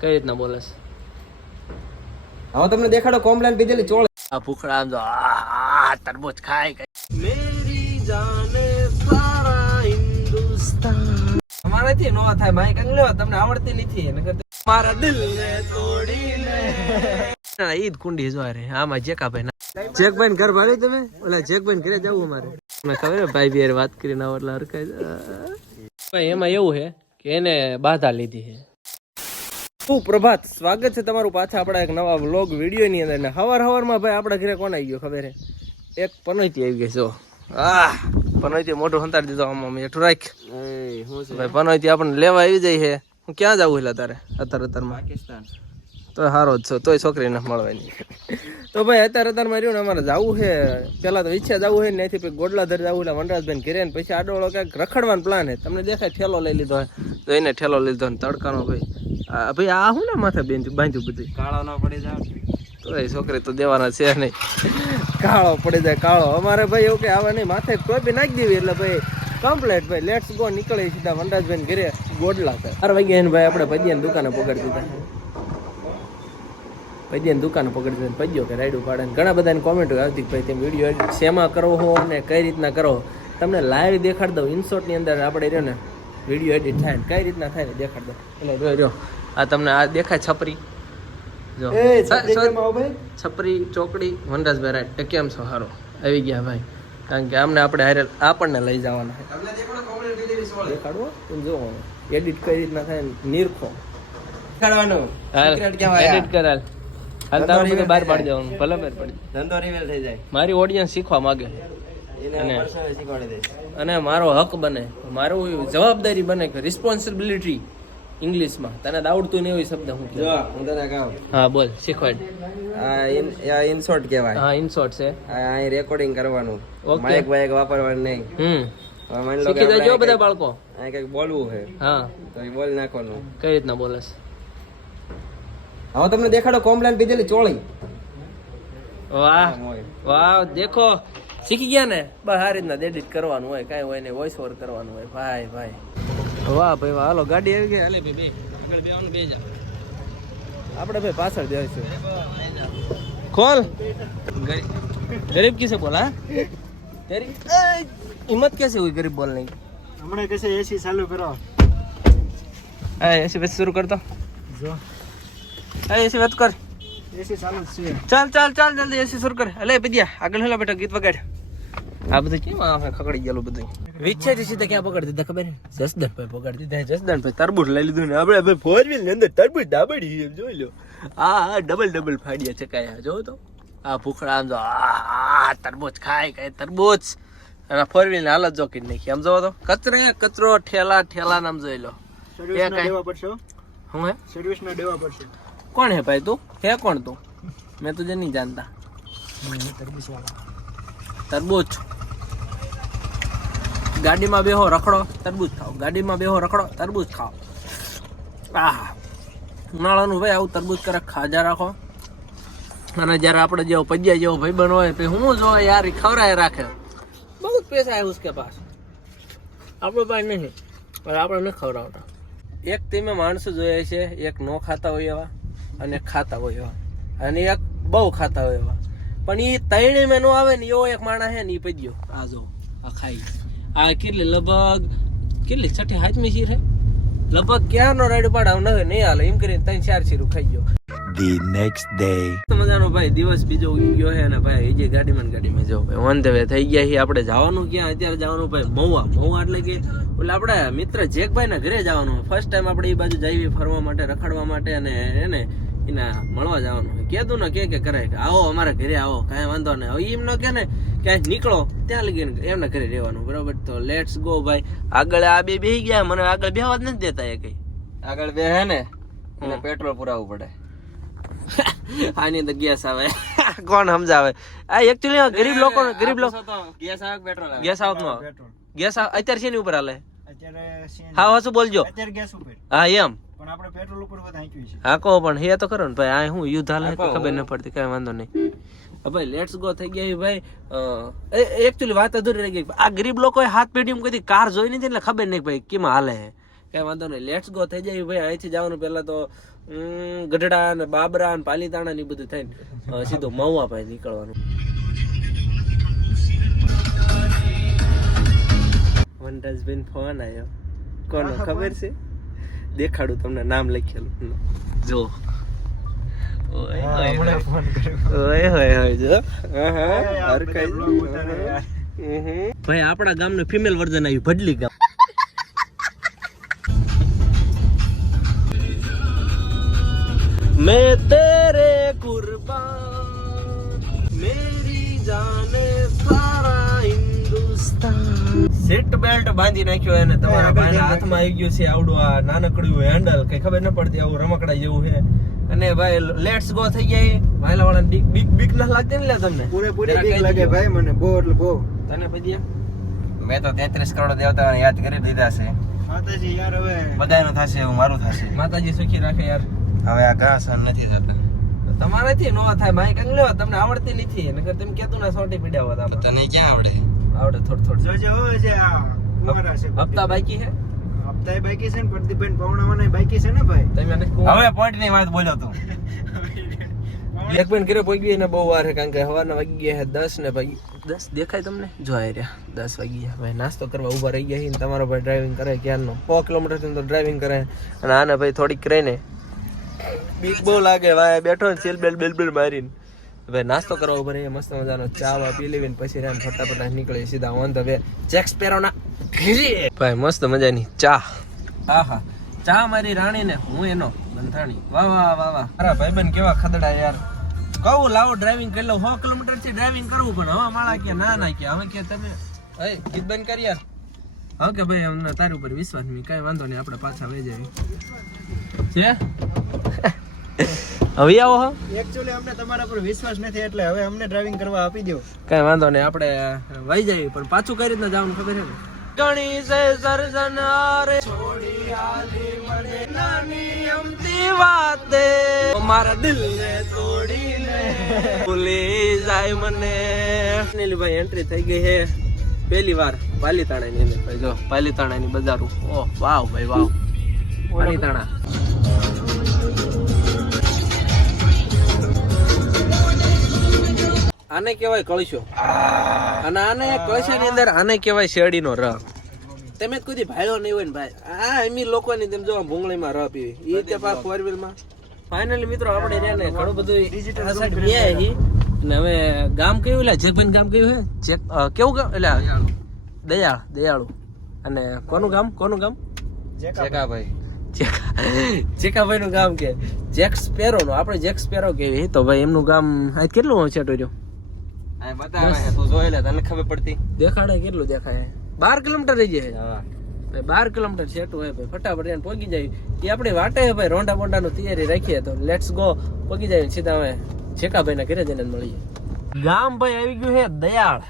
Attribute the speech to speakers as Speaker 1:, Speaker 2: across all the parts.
Speaker 1: કઈ રીતના બોલસ?
Speaker 2: હવે તમને દેખાડો કોમ્પ્લેન પીધેલી ચોળ.
Speaker 1: આ ભૂખડા આમ જો આ તરબૂચ ખાય ગઈ મેરી જાને સારા હિન્દુસ્તાન.
Speaker 2: અમારાથી નો થાય ભાઈ કંગ તમને આવડતી નથી. નકર
Speaker 1: મારા દિલ ને તોડી લે ઈદ કુંડી જો રે આમાં જેકાભાઈ ના જેકભાઈ ને ઘર ભાડ્યું તમે? ઓલા જેકભાઈ ઘરે જવું અમારે. તમને ખબર ભાઈ બી વાત કરીને આવો એટલે હરખાઈ જાય. ભાઈ એમાં એવું છે કે એને બાધા લીધી છે
Speaker 2: સુપ્રભાત સ્વાગત છે તમારું પાછા આપણા એક નવા વ્લોગ વિડીયોની અંદર. ને હવાર હવારમાં ભાઈ આપણા ઘરે કોણ આવી ગયો ખબર હે? એક પનોતી આવી ગઈ જો. આ પનોતી મોઢું હંતાડી દીધો આમ હેઠું રાખ ભાઈ પનોતી આપણને લેવા આવી જાય છે. હું ક્યાં જાવું એટલે તારે? અત્યારે અત્યારમાં પાકિસ્તાન. તો સારો જ છો તોય છોકરી ન મળવાની. તો ભાઈ અત્યારે અત્યારે રહ્યું ને અમારે જવું છે. પેલા તો ઈચ્છા જવું છે ને ત્યાંથી પછી ગોડલાધર જવું એટલે વનરાજભાઈ ઘેરે ને પછી આડોળો ક્યાંક રખડવાનો પ્લાન છે. તમને દેખાય ઠેલો લઈ લીધો હોય તો એને ઠેલો લીધો ને તડકાનો ભાઈ. આ ભાઈ આ શું ને માથે બાંધ્યું બાંધ્યું બધું?
Speaker 1: કાળો ના પડી જાય
Speaker 2: તો એ છોકરી તો દેવાના છે નહીં. કાળો પડી જાય કાળો. અમારે ભાઈ એવું કે આવે નહીં માથે કોઈ બી નાખી દેવી એટલે ભાઈ કમ્પ્લેટ ભાઈ. લેટ્સ ગો નીકળી સીધા વનરાજભાઈ ઘરે ગોડલા છે ચાર વાગ્યા એને ભાઈ આપણે પદ્યાની દુકાને પકડી દીધા. પદ્યાની દુકાન પકડી દીધા પદ્યો કે રાયડું પાડે ઘણા બધાને કોમેન્ટો આવતી ભાઈ તમે વીડિયો એડિટ શેમાં કરો હો અને કઈ રીતના કરો તમને લાઈવ દેખાડ દઉં ઇન્સોર્ટની અંદર આપણે રહ્યો ને વીડિયો એડિટ થાય કઈ રીતના થાય ને દેખાડ દઉં. એટલે જો જો આ તમને આ દેખાય છપરી. જો. છપરી ચોકડી વનરાજભાઈ રાઈટ કેમ છો? સારો આવી ગયા ભાઈ. કારણ કે આમને આપણે હારે આપણને લઈ જવાના. છે દેખાડવો તમે જો એડિટ કઈ રીતના થાય નિરખો. દેખાડવાનું. એડિટ કરાલ. હાલ તારું બધું બહાર પાડી દેવાનું ભલે બહાર પાડી
Speaker 1: ધંધો રિવેલ થઈ જાય.
Speaker 2: મારી ઓડિયન્સ શીખવા માંગે. અને- મારો હક બને. મારું જવાબદારી બને કે રિસ્પોન્સિબિલિટી ઇંગ્લિશમાં. તને આવડતું નહીં હોય શબ્દ હું
Speaker 1: જો હું તને કહું.
Speaker 2: હા બોલ શીખવાડ.
Speaker 1: આ ઇન આ ઇનશોર્ટ કહેવાય.
Speaker 2: હા ઇનશોર્ટ છે.
Speaker 1: આ અહીં રેકોર્ડિંગ કરવાનું. માઇક બાઇક વાપરવાનું નહીં.
Speaker 2: હમ.
Speaker 1: માની લો કે
Speaker 2: બધા બાળકો.
Speaker 1: અહીં કંઈક બોલવું છે.
Speaker 2: હા.
Speaker 1: તો એ બોલ નાખવાનું.
Speaker 2: કઈ રીતના બોલસ?
Speaker 1: હવે તમને દેખાડો કોમ્પ્લેન પીધેલી ચોળી.
Speaker 2: વાહ વાહ દેખો. શીખી ગયા ને? બસ આ રીતના એડિટ કરવાનું હોય કાંઈ હોય ને વોઇસ ઓવર કરવાનું હોય. ભાઈ ભાઈ. વાહ ભાઈ વાહ. હાલો ગાડી આવી ગઈ. હાલે ભાઈ બે આગળ બેવાનું બે જા. આપણે ભાઈ પાછળ જઈશું ખોલ. ગરીબ કિસે બોલા તેરી હિંમત કેસે હોય ગરીબ બોલને?
Speaker 3: હમણાં કેસે એસી ચાલુ કરો.
Speaker 2: હા એસી પછી શરૂ કરતો.
Speaker 3: જો.
Speaker 2: એસી વાત કર.
Speaker 3: એસી ચાલુ છે.
Speaker 2: ચાલ ચાલ ચાલ જલ્દી એસી શરૂ કર. અલે બિદ્યા આગળ હેલા બેટા ગીત વગાડ. આ બધું કેમ આ ખકડી ગયેલું બધું? વિચ્છે જ સીધા ક્યાં પકડી દીધા ખબર જસદન ભાઈ પકડી દીધા જસદન ભાઈ તરબૂચ લઈ લીધું ને આપણે ભાઈ ફોર વ્હીલની અંદર તરબૂચ ડાબડી જોઈ લો. આ ડબલ ડબલ ફાડ્યા છે કાયા જો તો. આ ભૂખડા આમ જો આ તરબૂચ ખાય કઈ તરબૂચ. અને ફોર વ્હીલ હાલત જોકી નાખી આમ જોવો તો. કચરે કચરો ઠેલા ઠેલા નામ જોઈ લો.
Speaker 3: સર્વિસ ના દેવા પડશે હું. સર્વિસ ના દેવા પડશે.
Speaker 2: કોણ હે ભાઈ તું? હે કોણ તું? મેં તુજે નહીં જાણતા.
Speaker 3: તરબૂચ.
Speaker 2: ગાડીમાં બેહો, રખડો, તરબૂચ ખાઓ. ગાડીમાં બેહો, રખડો, તરબૂચ ખાઓ. આહા. ઉનાળાનું ભાઈ આવું તરબૂચ કરે, ખાજા રાખો. અને જ્યારે આપણે જેવો પજ્યા જેવો ભાઈ બન હોય પછી હું જો યાર ખવરાય રાખે. બહુ જ પૈસા આવ્યું કે પાસ આપણો ભાઈ નહીં. પણ આપણે ન ખવડાવતા. એક તેમે માણસો જોયા છે, એક ન ખાતા હોય એવા. અને ખાતા હોય એવા. અને એક બહુ ખાતા હોય એવા. પણ એ ત્રણે મેં નો આવે ને એવો એક માણસ હે ને એ પજ્યો આ જો આ ખાઈ. આ કેટલી લગભગ કેટલી છઠ્ઠી હાથમી શીર હે? લગભગ ક્યારનો રાઈડ પાડાવ ન નહીં હાલે. એમ કરીને ત્રણ ચાર શીરું ખાઈ ગયો.
Speaker 4: ધી નેક્સ્ટ
Speaker 2: ડે મજાનો ભાઈ દિવસ બીજો ઉગી ગયો છે અને ભાઈ જે ગાડીમાં ગાડીમાં જાવ ભાઈ ઓન ધ વે થઈ ગયા છીએ આપણે જવાનું ક્યાં? અત્યારે જવાનું ભાઈ મહુવા. મહુવા એટલે કે ઓલે આપણે મિત્ર જેકભાઈ ના ઘરે જવાનું. ફર્સ્ટ ટાઈમ આપણે એ બાજુ જઈએ ફરવા માટે રખડવા માટે અને એને એના મળવા જવાનું હોય. કીધું ને કે કે કરે કે આવો અમારા ઘરે આવો કાંઈ વાંધો નહીં. હવે એમ ન કે ને ક્યાંય નીકળો ત્યાં લગી એમના ઘરે રહેવાનું. બરાબર? તો લેટ્સ ગો ભાઈ. આગળ આ બે બેહી ગયા મને આગળ બેહવા જ નથી દેતા એ કઈ.
Speaker 1: આગળ બે હે ને એને પેટ્રોલ પુરાવવું પડે.
Speaker 2: આની અંદર ગેસ આવે. કોણ સમજાવે? આ એકચ્યુઅલી ગરીબ લોકો ગરીબ લોકો
Speaker 1: ગેસ આવે પેટ્રોલ આવે?
Speaker 2: ગેસ આવત નો
Speaker 3: પેટ્રોલ
Speaker 2: ગેસ અત્યારે શેની ઉપર હાલે. હા હસું બોલજો?
Speaker 3: અત્યારે ગેસ ઉપર.
Speaker 2: હા એમ.
Speaker 3: પણ આપણે પેટ્રોલ ઉપર બધા છે
Speaker 2: હા કો પણ હે તો કરો ને ભાઈ આ હું યુદ્ધ હાલે તો ખબર ન પડતી કઈ વાંધો નહીં. ભાઈ લેટ્સ ગો થઈ ગયા ભાઈ. એકચ્યુઅલી વાત અધૂરી રહી ગઈ. આ ગરીબ લોકોએ હાથ પેઢીમાં કદી કાર જોઈ નથી એટલે ખબર નહીં ભાઈ કેમ હાલે હે કઈ વાંધો નહીં લેટ્સ ગો થઈ જાય ભાઈ. અહીંથી જવાનું પહેલાં તો ગઢડા ને બાબરા ને પાલીતાણા ને બધું થઈને સીધું મહુવા ભાઈ નીકળવાનું. વન ડઝબિન ફોન આવ્યો કોનો ખબર છે? દેખાડું તમને નામ લખેલું. જો. ભાઈ આપણા ગામનું ફિમેલ વર્ઝન આવ્યું ભડલી ગામ. મેં સીટ બેલ્ટ બાંધી નાખ્યો એને. તમારા ભાઈના હાથમાં આવી ગયું છે આવડું આ નાનકડું હેન્ડલ કઈ ખબર ન પડતી આવું રમકડા જેવું છે. અને ભાઈ લેટ્સ ગો થઈ જાય ભાઈલા વાળા બીક બીક બીક ના લાગતી ને લે તમને?
Speaker 3: પૂરેપૂરી બીક લાગે ભાઈ મને બહુ એટલે બહુ.
Speaker 2: તને પછી
Speaker 5: મેં તો તેત્રીસ કરોડ દેવતા યાદ કરી દીધા છે.
Speaker 3: માતાજી યાર હવે.
Speaker 5: બધાનું થશે એવું મારું થશે.
Speaker 2: માતાજી સુખી રાખે યાર.
Speaker 5: હવે આ ઘા સહન નથી થતા.
Speaker 2: તમારાથી નો થાય માઈક લ્યો તમને આવડતી નથી. નકર તમે કેતું ના સોટી પીડ્યા હોત
Speaker 5: તને ક્યાં આવડે?
Speaker 2: આવડે થોડ થોડ.
Speaker 3: જોજે હવે જે આ કુંવારા છે
Speaker 2: હપ્તા બાકી છે?
Speaker 3: હપ્તાય બાકી છે ને પ્રદીપભાઈ પવણાવાના બાકી છે ને ભાઈ?
Speaker 2: તમે.
Speaker 5: હવે પોઈન્ટની વાત બોલ્યો તું.
Speaker 2: એક મિનિટ ઘરે પહોંચી એને બહુ વાર છે કારણ કે સવારના વાગી ગયા દસ ને ભાઈ દસ દેખાય તમને? જો આવી રહ્યા દસ વાગી ગયા. ભાઈ નાસ્તો કરવા ઊભા રહી ગયા છે ને તમારો ભાઈ ડ્રાઇવિંગ કરે ક્યારનો? સો કિલોમીટર તો ડ્રાઇવિંગ કરે. અને આને ભાઈ થોડીક રહીને બીક બહુ લાગે ભાઈ બેઠો ને સેલ બેલ બેલ બેલ મારીને. ભાઈ નાસ્તો કરવા ઊભા રહીએ મસ્ત મજાનો ચા વા પી લેવી પછી રહ્યા ફટાફટ નીકળીએ સીધા ઓન ધ વે જેક્સ પેરોના ઘરે. ભાઈ, મસ્ત મજાની ચા. હા હા ચા મારી રાણી ને હું એનો, બંધાણી. વાહ વાહ વાહ વાહ. મારા ભાઈબંધ કેવા ખદડા યાર. કહું, લાવો ડ્રાઇવિંગ કરી લઉં. સો કિલોમીટરથી ડ્રાઇવિંગ કરવું પણ હવે માળા કે ના ના કે હવે કે તમે હે ગીત બંધ કરી યાર. હા કે ભાઈ, અમને તારી ઉપર વિશ્વાસ નહીં. કઈ વાંધો નહીં, આપણે પાછા વહી જાય છે? હવે આવો હા.
Speaker 3: એકચ્યુઅલી અમને તમારા પર વિશ્વાસ નથી એટલે હવે અમને ડ્રાઇવિંગ કરવા આપી દો
Speaker 2: કઈ વાંધો નહીં આપણે વહી જઈએ પણ પાછું કઈ રીતના જવાનું ખબર છે ને? ગણી છે સર્જનારે છોડી આલી મને નાની અમતી વાતે મારા દિલને તોડીને. ભૂલી જાય મને. નીલભાઈ એન્ટ્રી થઈ ગઈ હે પહેલી વાર પાલીતાણાની અંદર ભાઈ જો પાલીતાણાની બજારું ઓહ વાવ ભાઈ વાવ. પાલીતાણા. આને કહેવાય કળશો. અને આને કળશાની અંદર આને કહેવાય શેરડીનો રસ તમે કોઈ ભાઈઓ નહીં હોય ને ભાઈ. આ એમી લોકોની તેમ જો ભૂંગળીમાં રસ પીવી. એ તે પા ફોર વ્હીલમાં ફાઇનલી મિત્રો આપણે રહ્યા ને ઘણું બધું ડિજિટલ સાઈડ બે ને અને હવે ગામ કયું? એટલે જેકભાઈ ગામ કયું હે? જેક કેવું ગામ? એટલે દયાળ. દયાળુ. અને કોનું ગામ? કોનું ગામ?
Speaker 5: જેકાભાઈ.
Speaker 2: જેકાભાઈ નું ગામ કે? જેક્સ પેરો નું આપણે જેક્સ પેરો કેવી તો ભાઈ એમનું ગામ આ કેટલું છે ટોર્યો
Speaker 5: બતાવે તું જોઈ લે તને ખબર પડતી?
Speaker 2: દેખાડે કેટલું દેખાય? બાર કિલોમીટર રહી જાય. ભાઈ બાર કિલોમીટર છેટું ભાઈ ફટાફટ એને પહોંચી જાય. એ આપણે વાટે ભાઈ રોંડા બોંડાનું તૈયારી રાખીએ તો લેટ્સ ગો જાય સીધા અમે છેકાભાઈ ના ઘરે જઈને મળીએ. ગામ ભાઈ આવી ગયું છે દયાળ.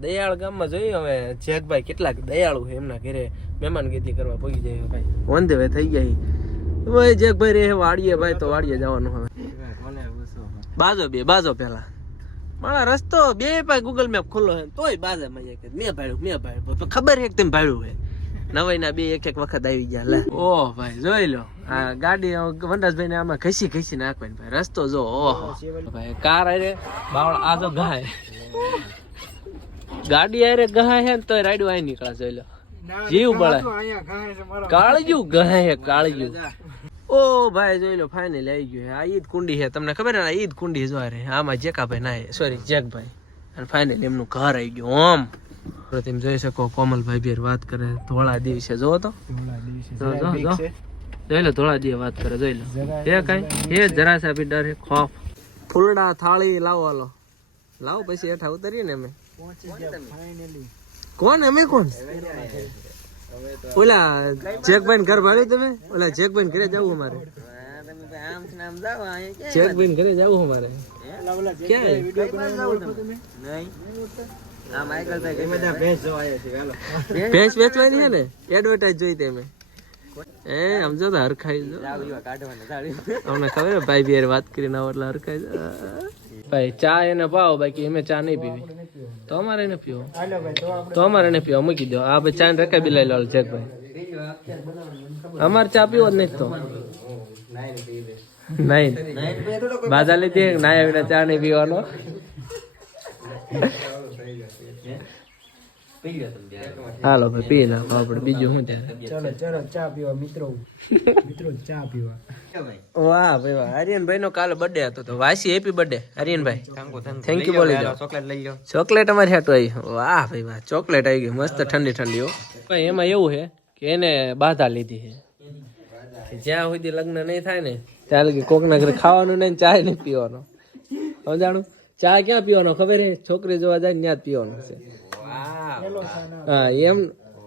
Speaker 2: દયાળ ગામમાં જોયું હવે જેકભાઈ કેટલાક દયાળુ છે એમના ઘરે મહેમાનગીરી કરવા પહોંચી જાય ભાઈ. વન વે થઈ જાય. ભાઈ જેકભાઈ રે વાડીએ ભાઈ તો વાડીએ જવાનું હવે. બાજો બે બાજો પેલા મારા રસ્તો બે પાય ગૂગલ મેપ ખુલ્લો હે તોય બાજામાં જાય કે મેં ભાડ્યું મેં ભાડ્યું. ખબર હે કે તેમ ભાડ્યું હે નવાઈ ના બે એક એક વખત આવી ગયા લે. ઓહ ભાઈ જોઈ લો. આ ગાડી વનરાજભાઈ ને આમાં ઘસી ઘસી નાખવાની ભાઈ. રસ્તો જો ઓહો. ભાઈ કાર આરે બાવળ આ તો ગાય. ગાડી આરે ગાય હે ને તોય રાડ્યું આઈ નીકળે જોઈ લો. જીવ બળે.
Speaker 3: કાળજુ ગાય હે
Speaker 2: કાળજું ઓ ભાઈ જોઈ લો ફાઇનલ આવી ગયું આ ઈદ કુંડી છે. તમને ખબર ને ઈદ કુંડી જો રે આમાં જેકાભાઈ ના સોરી જેકભાઈ. અને ફાઇનલ એમનું ઘર આવી ગયું ઓમ. તમે જોઈ શકો કોમલભાઈ બેર વાત કરે ધોળા દિવસે. જોવો તો. જોઈ લો ધોળા દિવસે વાત કરે જોઈ લો. એ કઈ? એ જરા સા બી ડર ખોફ. ફૂલડા થાળી લાવો હાલો. લાવો પછી હેઠા ઉતરીએ ને અમે. કોણ? અમે કોણ? ઓલા જેકભાઈ ને ઘર ભાડ્યું તમે? ઓલા જેકભાઈ ઘરે જવું અમારે. જેકભાઈ ઘરે જવું અમારે.
Speaker 3: તમે? ભેંસ
Speaker 2: વેચવાની છે ને? એડવર્ટાઇઝ જોઈ તે મેં એ સમજો તો હરખાઈ જો. અમને ખબર ભાઈ બી વાત કરીને એટલે હરખાઈ. ભાઈ ચા એને પાવ બાકી અમે ચા નહીં પીવી. તો અમારે એને પીવો.
Speaker 3: તો
Speaker 2: અમારે એને પીવો. મૂકી દો. આ ભાઈ ચા ને બિલાઈ લઈ લો જેકભાઈ અમારે ચા પીવો જ નહીં તો. નહીં. બાધા લીધી નાયા વિના ચા નહીં પીવાનો. હાલો ભાઈ પી નાખો આપણે બીજું શું ત્યાં?
Speaker 3: ચલો ચલો ચા પીવા મિત્રો. મિત્રો ચા પીવા.
Speaker 2: વાહ ભાઈ વાહ. આર્યનભાઈ નો કાલે બર્થડે હતો તો વાસી હેપી બર્થડે આર્યનભાઈ થેન્ક યુ બોલી જાઓ
Speaker 1: ચોકલેટ લઈ લો.
Speaker 2: ચોકલેટ અમારી હાટુ આવી વાહ ભાઈ વાહ ચોકલેટ આવી ગઈ મસ્ત ઠંડી ઠંડી હો. ભાઈ એમાં એવું છે કે એને બાધા લીધી છે. જ્યાં સુધી લગ્ન નહીં થાય ને ત્યાં લગી કોકના ઘરે ખાવાનું નહીં ચા નહીં પીવાનો. સમજાણું? ચા ક્યાં પીવાનો? ખબર છે? છોકરી જોવા જાય ત્યાં જ પીવાનું છે. હા. એમ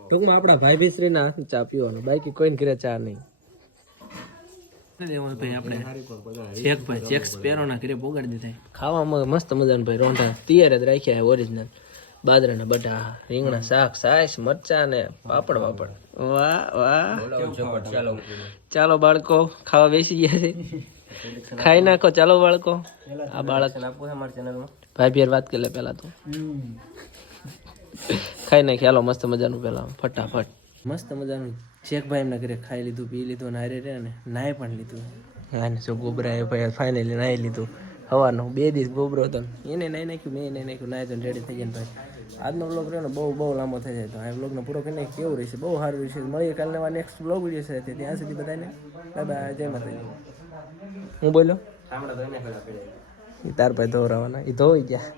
Speaker 2: ટૂંકમાં આપણા ભાઈ ભીશ્રી ના ચા પીવાનો. બાકી કોઈને ઘરે ચા નહીં. આપણે ચેક ભાઈ ચેક સ્પેરો ના ઘરે પોગાડી દીધા. ખાવામાં મસ્ત મજાનું ભાઈ રોંઢા તૈયાર જ રાખ્યા ઓરિજિનલ બાજરાના બટા રીંગણા શાક સાસ મરચા ને પાપડ વાપડ. વાહ વાહ. ચાલો. બાળકો ખાવા બેસી ગયા છે. ખાઈ નાખો. ચાલો બાળકો. આ બાળક. ભાઈ ભેર વાત કરી લે પેલા તો. ખાઈ નાખી. હાલો મસ્ત મજાનું પેલા ફટાફટ. મસ્ત મજાનું. શેખભાઈ એમના ઘરે ખાઈ લીધું પી લીધું ને હારે રે ને નાય પણ લીધું. આને શું ગોબરા એ ભાઈ ફાઇનલી નાહી લીધું. હવાનો બે દિવસ ગોબરો હતો એને નાહી નાખ્યું મેં નાહી નાખ્યું નાય તો રેડી થઈ ગયા ભાઈ. આજનો બ્લોગ રહ્યો ને બહુ બહુ લાંબો થઈ જાય તો. આ બ્લોગનો પૂરો કરીને કેવું રહેશે? બહુ સારું રહેશે. મળીએ કાલને નેક્સ્ટ બ્લોગ વીડિયો છે ત્યાં સુધી બધાને બાય બાય જય માતાજી. હું બોલ્યો? એ તાર ભાઈ ધોરાવાના. એ ધોઈ ગયા.